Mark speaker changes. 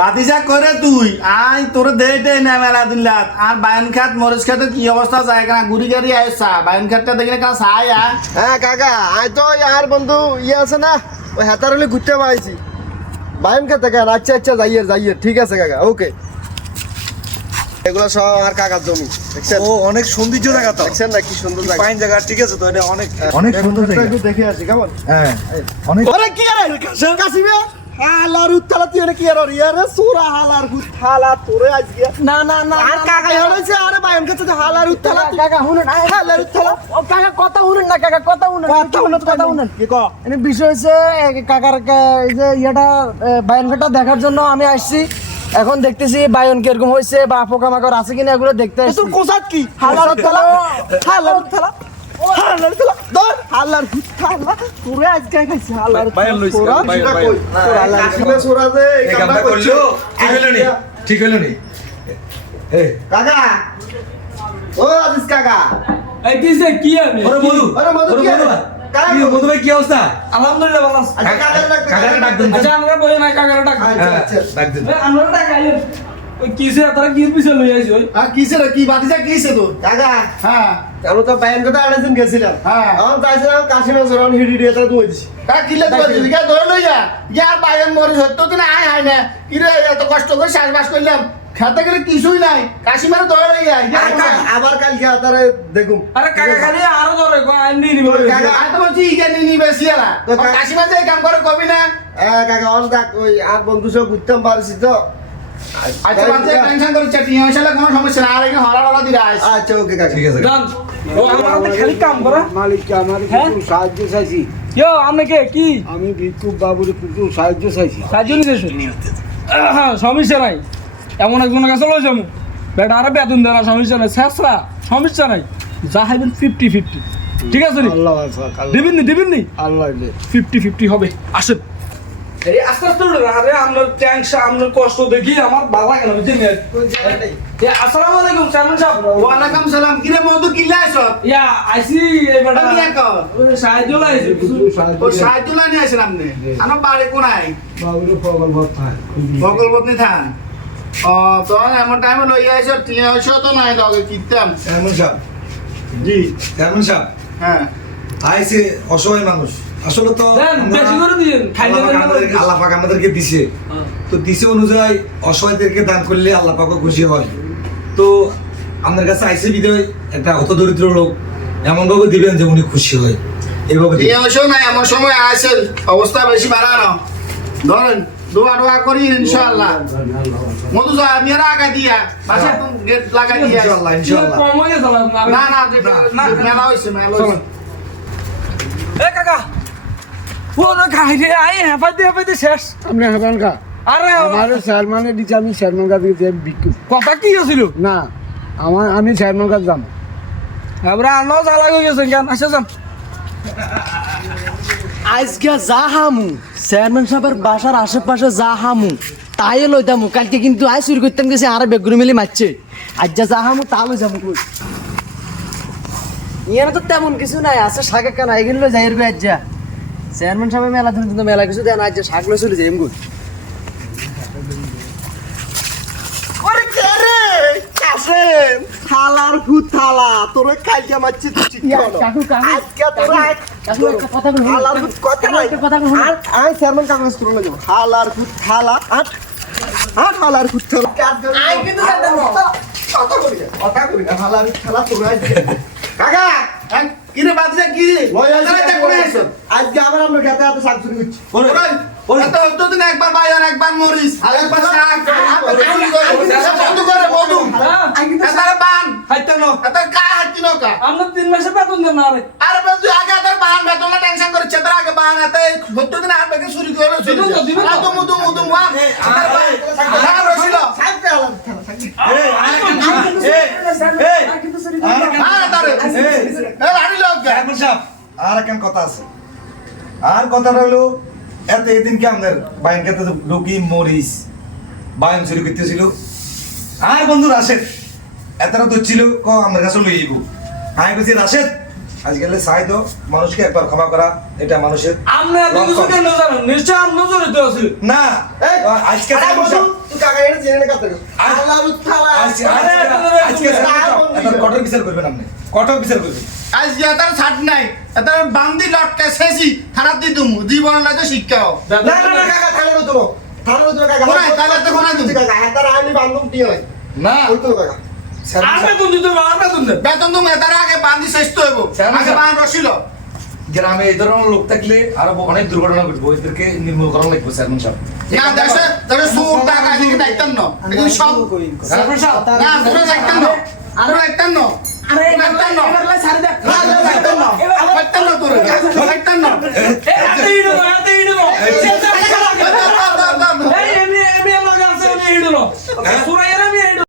Speaker 1: বাতিজা করে তুই আই তোর দেটে না মেলা দিন লাত আর বায়ন খাত মরিচ খাতে কি অবস্থা যায় কেনা? গুড়ি গাড়ি আইসা। বায়ন খাতটা দেখলে কেন সাই আ
Speaker 2: হ্যাঁ কাকা আই তো আর বন্ধু ইয়ে আছে না ওই হাতার হলে ঘুরতে পাইছি। বাইন খেতে কেন আচ্ছা আচ্ছা যাইয়ে যাইয়ে। ঠিক আছে কাকা ওকে। এগুলো সব আমার কাকার জমি দেখছেন?
Speaker 3: ও অনেক সৌন্দর্য জায়গা তো।
Speaker 2: দেখছেন না কি সুন্দর জায়গা?
Speaker 3: পাইন জায়গা ঠিক আছে তো এটা অনেক অনেক সুন্দর জায়গা।
Speaker 2: একটু দেখে আসি কেমন?
Speaker 3: হ্যাঁ অনেক
Speaker 2: ওরে কি আরে কাশিবে হালার উত্তালা তুই কি আর ইয়ারে সুরা হালার উত্তালা তোরে আজকে।
Speaker 4: না না না
Speaker 2: আর কাকা হয়েছে আরে বাইন কাছে হালার উত্তালা
Speaker 4: কাকা কাকা শুনুন
Speaker 2: হালার উত্তালা।
Speaker 4: ও কাকা কথা শুনুন না কাকা কথা শুনুন
Speaker 2: কথা শুনুন
Speaker 4: কথা শুনুন।
Speaker 2: কি ক?
Speaker 4: এনে বিষয় হচ্ছে কাকার কা- এই যে ইয়েটা দেখার জন্য আমি আসছি। এখন দেখতেছি বায়ন কীরকম হয়েছে বা পোকামাকড় আছে কিনা এগুলো দেখতে আসছি।
Speaker 2: কোসাত কি?
Speaker 4: হালার উত্তালা?
Speaker 2: হালার উত্তালা? হালার উত্তালা? হালার উত্তালা তোরে আজকে খাইছি
Speaker 3: বাইন লইছে,
Speaker 2: তোরা কাশিমে সোরা দে এই কামটা করছ?
Speaker 3: ঠিক হলো নি? ঠিক হলো নি? এই
Speaker 2: কাকা। ও আদিস কাকা।
Speaker 5: এই কিসে কি আমি?
Speaker 3: ওরে মধু
Speaker 2: ওরে মধু কি?
Speaker 3: মধু ভাই। কি অবস্থা?
Speaker 5: আলহামদুলিল্লাহ ভালো আছি।
Speaker 2: আচ্ছা কাকার ডাক
Speaker 3: দেন।
Speaker 5: আমরা বলে না কাকার ডাক
Speaker 3: ডাক দেন।
Speaker 5: আমরা ডাক আইলে ওই কিসে তারা কি পিছে লই আইছ ওই?
Speaker 1: আর কিসে কি বাতিজা কিসে তোর
Speaker 2: কাকা
Speaker 1: হ্যাঁ।
Speaker 2: তো কথা গেছিলাম।
Speaker 1: হ্যাঁ।
Speaker 2: আমি চাইছিলাম কাশিমে সোরা হিডি দিয়ে তাই দুই দিছি।
Speaker 1: কা কিলে তো দিলি কা ধরে লই যা। ইয়ার বায়ন মরিচ হতো তো না আয় হায় না। কি রে এত কষ্ট করে চাষবাস করলাম। খেতে গেলে কিছুই নাই। কাশিমারে ধরে লই যা।
Speaker 2: আবার কালকে আতারে দেখুম।
Speaker 5: আরে কাকা খালি আরও ধরে কো আই নি নিব।
Speaker 2: কাকা,
Speaker 1: আর তো বলছি কাশিমা যে কাম করে কবি না।
Speaker 2: কাকা অন দেখ ওই আর বন্ধু সব বুঝতাম পারছি তো।
Speaker 1: আচ্ছা বাচ্চা টেনশন করে চাটি হইছলে কোনো সমস্যা না আর এখানে হরা হরা দিরা
Speaker 2: আচ্ছা ওকে কাকা।
Speaker 3: ঠিক আছে
Speaker 5: জান ও আমার খালি কাম করা।
Speaker 6: মালিককে আমার
Speaker 5: হ্যাঁ?
Speaker 6: কিছু সাহায্য চাইছি।
Speaker 5: ইয়ো আপনি কে? কি?
Speaker 6: আমি ভিক্ষুক বাবুর কিছু সাহায্য চাইছি।
Speaker 5: সাহায্য নিতেছে হ্যাঁ সমস্যা নাই। এমন একজনের কাছে লই যাব। বেটা আরে বেতন দেয় না সমস্যা নাই। শেষরা সমস্যা নাই। যা হাইবেন ফিফটি ফিফটি ঠিক আছে নি
Speaker 6: আল্লাহ আল্লাহ
Speaker 5: দিবেন নি দিবেন নি?
Speaker 6: আল্লাহ
Speaker 5: ফিফটি ফিফটি হবে। আসেন। এই আস্তে আস্তে আরে আপনার ট্যাংসা আপনার কষ্ট দেখি আমার ভালো লাগে না এ, আসসালামু আলাইকুম চেয়ারম্যান সাহেব।
Speaker 1: ওয়ালাইকুম সালাম। কিরে মধু কিল্লা আইছ?
Speaker 5: ইয়া আইসি এই বেটা।
Speaker 1: আমি এক।
Speaker 5: সাহায্য লাইছে
Speaker 1: ও সাহায্য আইছেন আপনি? আমার বাড়ি কোনায়?
Speaker 6: বাবুর প্রবল ভর্তা
Speaker 1: বগল বদনি থান? ও তো এমন টাইমে লই আইছ টিয়া হইছ তো নাই লগে কিতাম।
Speaker 3: চেয়ারম্যান সাহেব।
Speaker 1: জি।
Speaker 3: চেয়ারম্যান সাহেব।
Speaker 1: হ্যাঁ।
Speaker 3: আইছে অসহায় মানুষ। আসলে তো আল্লাহ পাক আমাদেরকে- দিছে তো দিছে অনুযায়ী অসহায়দেরকে দান করলে আল্লাহ পাকও খুশি হয় তো আপনার কাছে আইসে বিদয় একটা অত দরিদ্র লোক এমন ভাবে দিবেন যে উনি খুশি হয়
Speaker 1: হইছ না এমন সময় আইছেন অবস্থা বেশি বাড়ানো ধরেন দোয়া দোয়া করি ইনশাআল্লাহ মধু যা আমি আর আগা দিয়া বাসা গেট লাগাই দিয়া
Speaker 3: ইনশাআল্লাহ ইনশাআল্লাহ
Speaker 5: হয়ে
Speaker 1: না না না মেলা হইছে মেলা হইছে
Speaker 5: এ কাকা আই হেফাইতে হেফাইতে শেষ।
Speaker 6: আপনি হেবান কা
Speaker 5: আরে
Speaker 6: আমার চেয়ারম্যানে দিচ্ছে আমি চেয়ারম্যান কাছে দিচ্ছি ভিক্ষুক
Speaker 5: কথা কি হয়েছিল
Speaker 6: না আমার আমি চেয়ারম্যান কাছে যাম।
Speaker 5: আনো জ্বালা হয়ে গেছেন কেন আসে যান
Speaker 4: আজকে যা হামু চেয়ারম্যান সাহেবের বাসার আশেপাশে যা হামু তাই লইতামু কালকে কিন্তু আয় চুরি করতাম গেছে আর বেগুনি মিলি মারছে। আজ যা যা হামু তা লই যাব কই? ইয়ার তো তেমন কিছু নাই আছে শাক কেন এগুলো যাই আজ যা চেয়ারম্যান সাহেব মেলা দিন কিন্তু মেলা কিছু দেন আজ যা শাক চলে যাই এমগুলো
Speaker 2: ওরে কে রে? কাসেম থালার ভূত থালা তোরে কালকে মারছি। আজকে তোরা
Speaker 4: কথা।
Speaker 2: হালার নাই। আর আমি চেয়ারম্যান কাগজ করে যাব। হালার ভূত থালা আট। হালার থালা। কথা করি কথা করি না। হালার ভূত থালা তোরা আজকে কাকা
Speaker 1: হ্যাঁ, কিরে বাতিজা কি?
Speaker 2: আইছি,
Speaker 1: তাহলে কোনে আইছ
Speaker 2: আজকে আবার আমরা খেতে হাতে শাক চুরি করছি
Speaker 1: হইতো একবার বায়ন একবার মরিস আর একবার শাক বন্ধু করে বন্ধু
Speaker 5: হ্যাঁ
Speaker 1: বান
Speaker 5: খাইতে নো
Speaker 1: এত কা নকা
Speaker 5: আমরা তিন মাসে বেতন দেন আরে
Speaker 1: আরে বন্ধু আগে তার বান বেতন টেনশন করে চেতরা আগে বান এত হইতো দিন আর বেকে চুরি করে চুরি
Speaker 5: তো, তো।
Speaker 1: মুদু মুদু বান না
Speaker 2: থালা শাক
Speaker 1: হ্যাঁ তারে এ রাড়ি লোক
Speaker 3: আর একখান কথা আছে আর কথা রইল এত এদিন কি আমাদের বাইন খেতে রুগী মরিস বায়ন চুরি করতেছিল আর বন্ধু রাশেদ এতটা তো ছিল ক আমার কাছে লই যাব আমি বলছি রাশেদ আজকাল চাই তো মানুষকে একবার ক্ষমা করা এটা মানুষের
Speaker 5: আপনি এত কিছু কেন জানেন নিশ্চয় আপনি জড়িত আছেন
Speaker 3: না
Speaker 2: এই,
Speaker 3: আজকে
Speaker 2: বন্ধু, কাকা এটা জেনে না কাছে আল্লাহ তাআলা
Speaker 3: আজকে আজকে কঠোর বিচার করবেন আপনি। কঠোর বিচার করবেন।
Speaker 1: আজ যে তার ছাট নাই। তার বান্দি লটকে শেষি থানাত দি দুমু জীবন লাগে শিক্ষা
Speaker 2: না না না কাকা থালে তো থালে তো কাকা
Speaker 1: কোনায়, তাহলে তো কোনায় তুমি।
Speaker 2: কাকা হাতার আমি বান্ধব দিয়ে হয়
Speaker 3: না।
Speaker 2: ওই তো কাকা।
Speaker 5: আর বেতন দিতে হবে আর বেতন
Speaker 1: তুমি তার আগে বান্দি শেষ তো হইব আগে বান রসিল।
Speaker 3: গ্রামে এই ধরনের লোক থাকলে আরও অনেক দুর্ঘটনা ঘটবো এদেরকে নির্মূল করা লাগবে চেয়ারম্যান সাহেব
Speaker 1: না দেশে দেশে সুর টাকা এদিকে দায়িত্ব ন এদিকে সব
Speaker 5: চেয়ারম্যান সাহেব
Speaker 1: না পুরো দায়িত্ব ন পুরো দায়িত্ব ন
Speaker 5: আরে
Speaker 1: দায়িত্ব ন
Speaker 5: এবার ছাড়ি